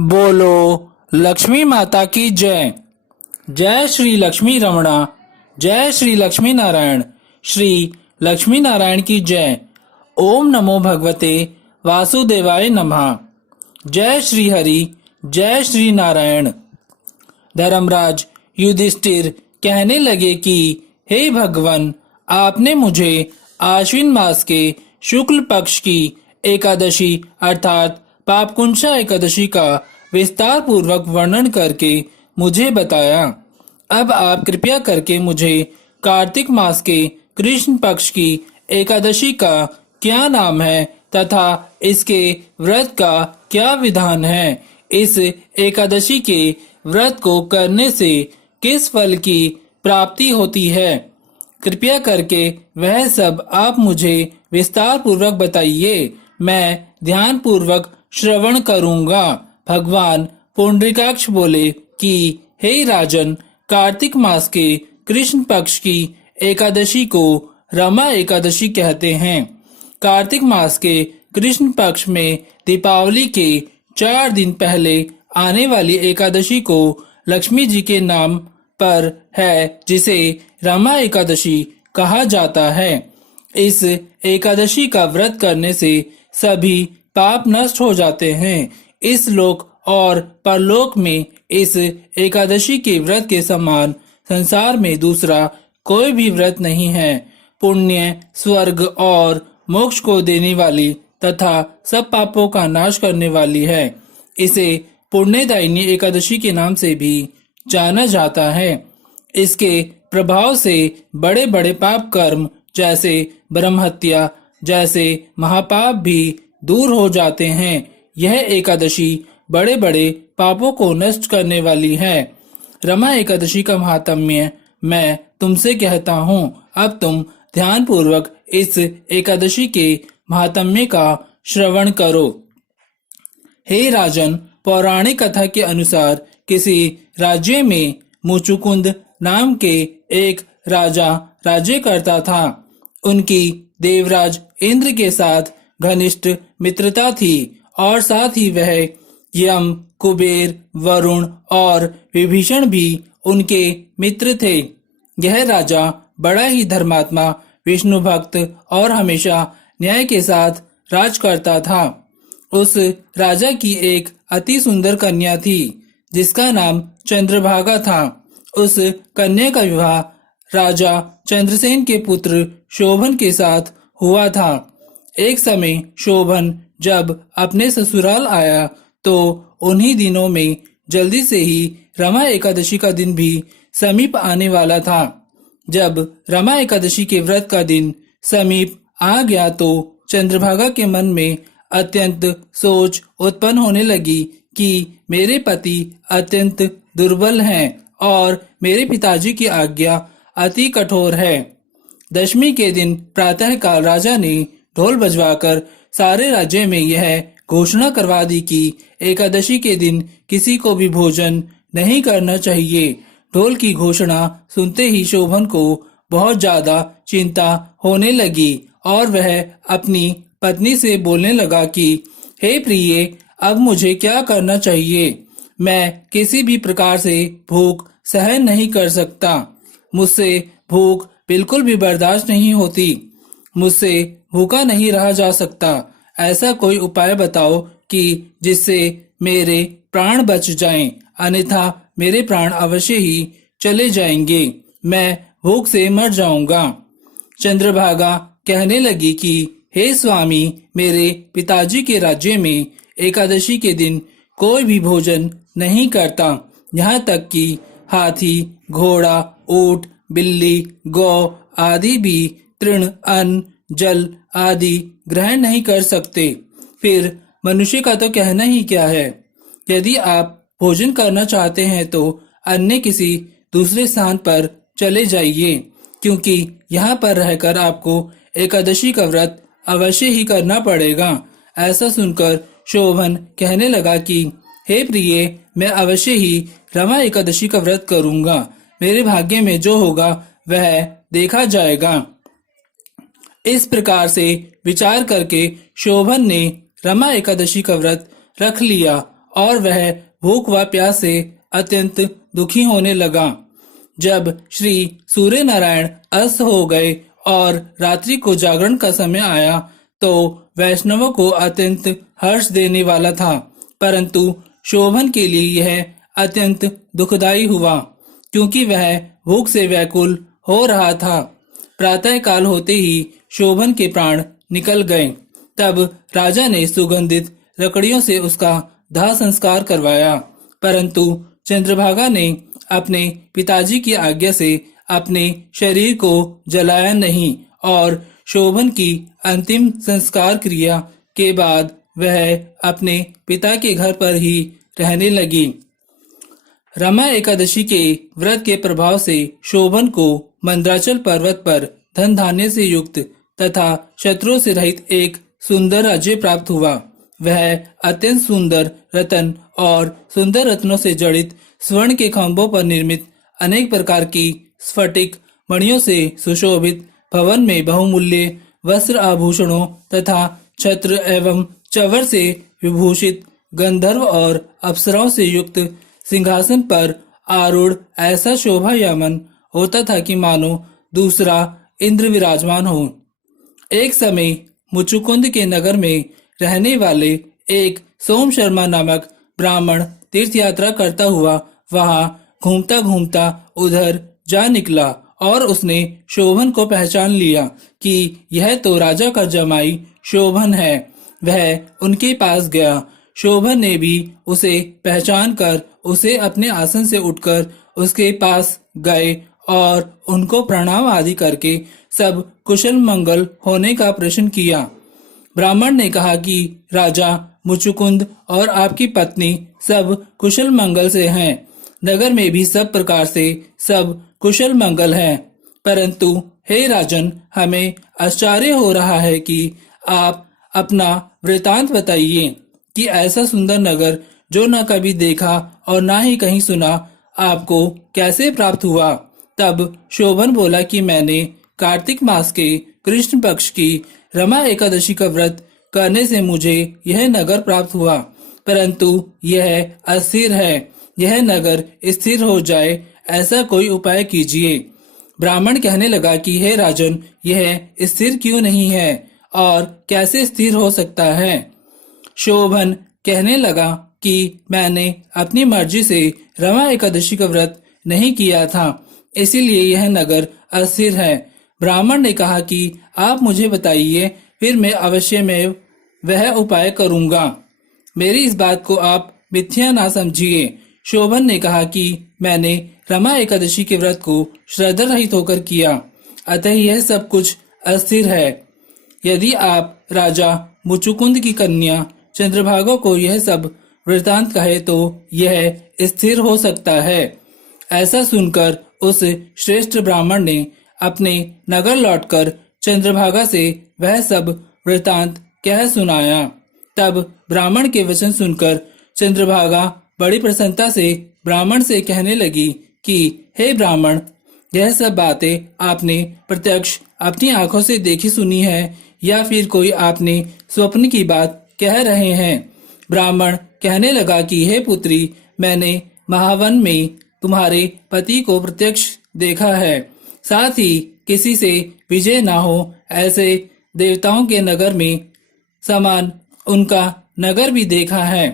बोलो लक्ष्मी माता की जय। जय श्री लक्ष्मी रमणा। जय श्री लक्ष्मी नारायण। श्री लक्ष्मी नारायण की जय। ओम नमो भगवते वासुदेवाय नमः। जय श्री हरि। जय श्री नारायण। धर्मराज युधिष्ठिर कहने लगे कि हे भगवान, आपने मुझे आश्विन मास के शुक्ल पक्ष की एकादशी अर्थात पापकुंशा एकादशी का विस्तार पूर्वक वर्णन करके मुझे बताया। अब आप कृपया करके मुझे कार्तिक मास के कृष्ण पक्ष की एकादशी का क्या नाम है तथा इसके व्रत का क्या विधान है, इस एकादशी के व्रत को करने से किस फल की प्राप्ति होती है, कृपया करके वह सब आप मुझे विस्तार पूर्वक बताइए। मैं ध्यान पूर्वक श्रवण करूंगा। भगवान पुंडरीकाक्ष बोले कि हे राजन, कार्तिक मास के कृष्ण पक्ष की एकादशी को रमा एकादशी कहते हैं। कार्तिक मास के कृष्ण पक्ष में दीपावली के 4 दिन पहले आने वाली एकादशी को लक्ष्मी जी के नाम पर है, जिसे रमा एकादशी कहा जाता है। इस एकादशी का व्रत करने से सभी पाप नष्ट हो जाते हैं। इस लोक और परलोक में इस एकादशी के व्रत के समान संसार में दूसरा कोई भी व्रत नहीं है। पुण्य, स्वर्ग और मोक्ष को देने वाली तथा सब पापों का नाश करने वाली है। इसे पुण्यदायिनी एकादशी के नाम से भी जाना जाता है। इसके प्रभाव से बड़े बड़े पाप कर्म जैसे ब्रह्म हत्या जैसे महापाप भी दूर हो जाते हैं। यह एकादशी बड़े बड़े पापों को नष्ट करने वाली है। रमा एकादशी का महात्म्य मैं तुमसे कहता हूँ। अब तुम ध्यान पूर्वक इस एकादशी के महात्म्य का श्रवण करो। हे राजन, पौराणिक कथा के अनुसार किसी राज्य में मुचुकुंद नाम के एक राजा राज्य करता था। उनकी देवराज इंद्र के साथ घनिष्ठ मित्रता थी और साथ ही वह यम, कुबेर, वरुण और विभीषण भी उनके मित्र थे। यह राजा बड़ा ही धर्मात्मा, विष्णु भक्त और हमेशा न्याय के साथ राज करता था। उस राजा की एक अति सुंदर कन्या थी जिसका नाम चंद्रभागा था। उस कन्या का विवाह राजा चंद्रसेन के पुत्र शोभन के साथ हुआ था। एक समय शोभन जब अपने ससुराल आया तो उन्हीं दिनों में जल्दी से ही रमा एकादशी का दिन भी समीप आने वाला था। जब रमा एकादशी के व्रत का दिन समीप आ गया तो चंद्रभागा के मन में अत्यंत सोच उत्पन्न होने लगी कि मेरे पति अत्यंत दुर्बल हैं और मेरे पिताजी की आज्ञा अति कठोर है। दशमी के दिन प्रातः काल राजा ने ढोल बजवाकर सारे राज्य में यह घोषणा करवा दी कि एकादशी के दिन किसी को भी भोजन नहीं करना चाहिए। ढोल की घोषणा सुनते ही शोभन को बहुत ज्यादा चिंता होने लगी और वह अपनी पत्नी से बोलने लगा कि हे प्रिय, अब मुझे क्या करना चाहिए? मैं किसी भी प्रकार से भूख सहन नहीं कर सकता। मुझसे भूख बिल्कुल भी बर्दाश्त नहीं होती। मुझसे भूखा नहीं रहा जा सकता। ऐसा कोई उपाय बताओ कि जिससे मेरे प्राण बच जाएं, अन्यथा मेरे प्राण अवश्य ही चले जाएंगे। मैं भूख से मर जाऊंगा। चंद्रभागा कहने लगी कि हे स्वामी, मेरे पिताजी के राज्य में एकादशी के दिन कोई भी भोजन नहीं करता। यहाँ तक कि हाथी, घोड़ा, ऊंट, बिल्ली, गौ आदि भी तृण, अन्न, जल आदि ग्रहण नहीं कर सकते। फिर मनुष्य का तो कहना ही क्या है। यदि आप भोजन करना चाहते हैं तो अन्य किसी दूसरे स्थान पर चले जाइए, क्योंकि यहाँ पर रहकर आपको एकादशी का व्रत अवश्य ही करना पड़ेगा। ऐसा सुनकर शोभन कहने लगा कि हे प्रिय, मैं अवश्य ही रमा एकादशी का व्रत करूंगा। मेरे भाग्य में जो होगा वह देखा जाएगा। इस प्रकार से विचार करके शोभन ने रमा एकादशी का व्रत रख लिया और वह भूख व प्यास से अत्यंत दुखी होने लगा। जब श्री सूर्य नारायण अस्त हो गए और रात्रि को जागरण का समय आया तो वैष्णवों को अत्यंत हर्ष देने वाला था, परंतु शोभन के लिए यह अत्यंत दुखदायी हुआ, क्योंकि वह भूख से व्याकुल हो रहा था। प्रातः काल होते ही शोभन के प्राण निकल गए। तब राजा ने सुगंधित लकड़ियों से उसका दाह संस्कार करवाया, परंतु चंद्रभागा ने अपने पिताजी की आज्ञा से अपने शरीर को जलाया नहीं और शोभन की अंतिम संस्कार क्रिया के बाद वह अपने पिता के घर पर ही रहने लगी। रमा एकादशी के व्रत के प्रभाव से शोभन को मंद्राचल पर्वत पर धन धान्य से युक्त तथा शत्रुओं से रहित एक सुंदर राज्य प्राप्त हुआ। वह अत्यंत सुंदर रतन और सुंदर रत्नों से जड़ित स्वर्ण के खंभों पर निर्मित अनेक प्रकार की स्फटिक मणियों से सुशोभित भवन में बहुमूल्य वस्त्र आभूषणों तथा छत्र एवं चवर से विभूषित गंधर्व और अप्सराओं से युक्त सिंहासन पर आरूढ़ ऐसा शोभायमान होता था कि मानो दूसरा इंद्र विराजमान हो। एक समय मुचुकुंद के नगर में रहने वाले एक सोम शर्मा नामक ब्राह्मण तीर्थ यात्रा करता हुआ वहां घूमता घूमता उधर जा निकला और उसने शोभन को पहचान लिया कि यह तो राजा का जमाई शोभन है। वह उनके पास गया। शोभन ने भी उसे पहचान कर उसे अपने आसन से उठकर उसके पास गए और उनको प्रणाम आदि करके सब कुशल मंगल होने का प्रश्न किया। ब्राह्मण ने कहा कि राजा मुचुकुंद और आपकी पत्नी सब कुशल मंगल से हैं। नगर में भी सब प्रकार से सब कुशल मंगल हैं, परंतु हे राजन, हमें आश्चर्य हो रहा है कि आप अपना वृतांत बताइए कि ऐसा सुंदर नगर जो न कभी देखा और ना ही कहीं सुना आपको कैसे प्राप्त हुआ। तब शोभन बोला कि मैंने कार्तिक मास के कृष्ण पक्ष की रमा एकादशी का व्रत करने से मुझे यह नगर प्राप्त हुआ, परंतु यह अस्थिर है। यह नगर स्थिर हो जाए ऐसा कोई उपाय कीजिए। ब्राह्मण कहने लगा कि हे राजन, यह स्थिर क्यों नहीं है और कैसे स्थिर हो सकता है। शोभन कहने लगा कि मैंने अपनी मर्जी से रमा एकादशी का व्रत नहीं किया था, इसीलिए यह नगर अस्थिर है। ब्राह्मण ने कहा कि आप मुझे बताइए, फिर मैं अवश्य में वह उपाय करूंगा। मेरी इस बात को आप मिथ्या ना समझिए। शोभन ने कहा कि मैंने रमा एकादशी के व्रत को श्रद्धा रहित होकर किया, अतः यह सब कुछ अस्थिर है। यदि आप राजा मुचुकुंद की कन्या चंद्रभागा को यह सब वृतांत कहे तो यह स्थिर हो सकता है। ऐसा सुनकर उस श्रेष्ठ ब्राह्मण ने अपने नगर लौटकर चंद्रभागा से वह सब वृतांत कह सुनाया। तब ब्राह्मण के वचन सुनकर चंद्रभागा बड़ी प्रसन्नता से ब्राह्मण से कहने लगी कि हे ब्राह्मण, यह सब बातें आपने प्रत्यक्ष अपनी आंखों से देखी सुनी है या फिर कोई आपने स्वप्न की बात कह रहे हैं। ब्राह्मण कहने लगा कि हे पुत्री, मैंने महावन में तुम्हारे पति को प्रत्यक्ष देखा है, साथ ही किसी से विजय ना हो ऐसे देवताओं के नगर में समान उनका नगर भी देखा है।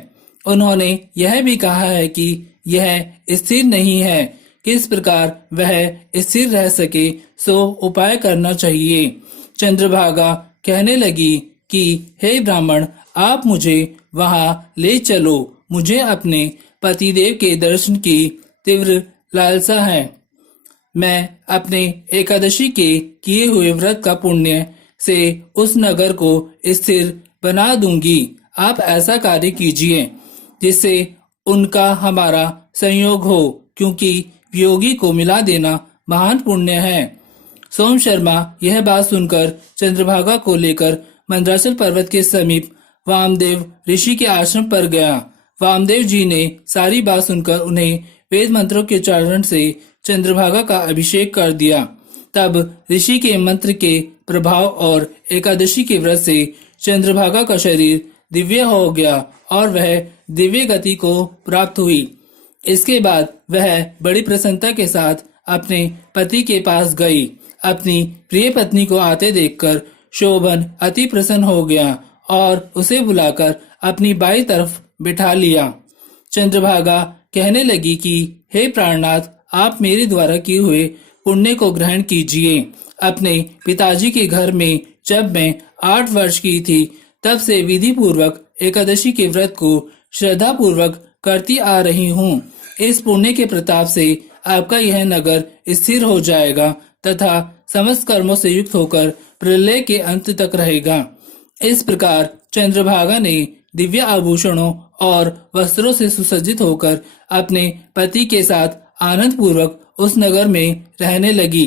उन्होंने यह भी कहा है कि यह स्थिर नहीं है, किस प्रकार वह स्थिर रह सके सो उपाय करना चाहिए। चंद्रभागा कहने लगी कि हे ब्राह्मण, आप मुझे वहां ले चलो, मुझे अपने पतिदेव के दर्शन की तीव्र लालसा है। मैं अपने एकादशी के किए हुए व्रत का पुण्य से उस नगर को स्थिर बना दूंगी। आप ऐसा कार्य कीजिए जिससे उनका हमारा संयोग हो, क्योंकि वियोगी को मिला देना महान पुण्य है। सोम शर्मा यह बात सुनकर चंद्रभागा को लेकर मंदराचल पर्वत के समीप वामदेव ऋषि के आश्रम पर गया। वामदेव जी ने सारी बात सुनकर उन्हें वेद मंत्रों के उच्चारण से चंद्रभागा का अभिषेक कर दिया। तब ऋषि के मंत्र के प्रभाव और एकादशी के व्रत से चंद्रभागा का शरीर दिव्य हो गया और वह दिव्य गति को प्राप्त हुई। इसके बाद वह बड़ी प्रसन्नता के साथ अपने पति के पास गई। अपनी प्रिय पत्नी को आते देखकर शोभन अति प्रसन्न हो गया और उसे बुलाकर अपनी बाई तरफ बिठा लिया। चंद्रभागा कहने लगी कि हे प्राणनाथ, आप मेरे द्वारा किए हुए पुण्य को ग्रहण कीजिए। अपने पिताजी के घर में जब मैं 8 वर्ष की थी तब से विधि पूर्वक एकादशी के व्रत को श्रद्धा पूर्वक करती आ रही हूँ। इस पुण्य के प्रताप से आपका यह नगर स्थिर हो जाएगा तथा समस्त कर्मों से युक्त होकर प्रलय के अंत तक रहेगा। इस प्रकार चंद्रभागा ने दिव्य आभूषणों और वस्त्रों से सुसज्जित होकर अपने पति के साथ आनंद पूर्वक उस नगर में रहने लगी।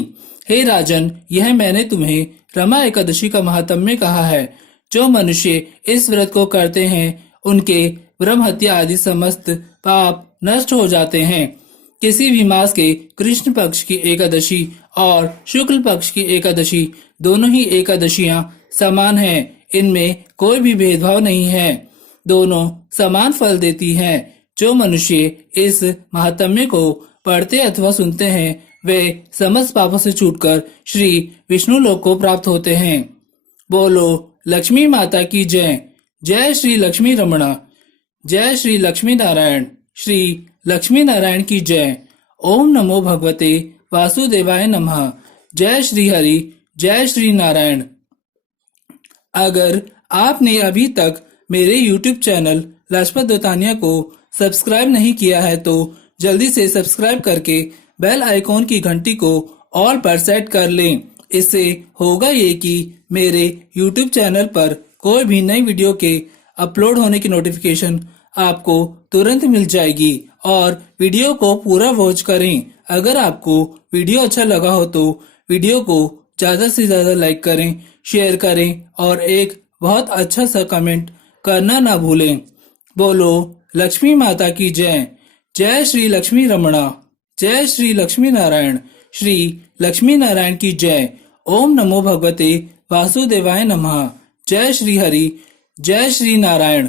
हे राजन, यह मैंने तुम्हें रमा एकादशी का महात्म्य कहा है। जो मनुष्य इस व्रत को करते हैं उनके ब्रह्म हत्या आदि समस्त पाप नष्ट हो जाते हैं। किसी भी मास के कृष्ण पक्ष की एकादशी और शुक्ल पक्ष की एकादशी दोनों ही एकादशियां समान हैं। इनमें कोई भी भेदभाव नहीं है, दोनों समान फल देती हैं। जो मनुष्य इस महात्म्य को पढ़ते अथवा सुनते हैं वे समस्त पापों से छूटकर श्री विष्णु लोक को प्राप्त होते हैं। बोलो लक्ष्मी माता की जय। जय श्री लक्ष्मी रमणा। जय श्री लक्ष्मी नारायण। श्री लक्ष्मी नारायण की जय। ओम नमो भगवते वासुदेवाय नमः। जय श्री हरि। जय श्री नारायण। अगर आपने अभी तक मेरे YouTube चैनल लाजपत दोतानिया को सब्सक्राइब नहीं किया है तो जल्दी से सब्सक्राइब करके बेल आइकॉन की घंटी को ऑल पर सेट कर लें। इससे होगा ये कि मेरे YouTube चैनल पर कोई भी नई वीडियो के अपलोड होने की नोटिफिकेशन आपको तुरंत मिल जाएगी। और वीडियो को पूरा वॉच करें। अगर आपको वीडियो अच्छा लगा हो तो वीडियो को ज्यादा से ज्यादा लाइक करें, शेयर करें और एक बहुत अच्छा सा कमेंट करना ना भूलें। बोलो लक्ष्मी माता की जय। जय श्री लक्ष्मी रमणा। जय श्री लक्ष्मी नारायण। श्री लक्ष्मी नारायण की जय। ओम नमो भगवते वासुदेवाय नमः। जय श्री हरि। जय श्री नारायण।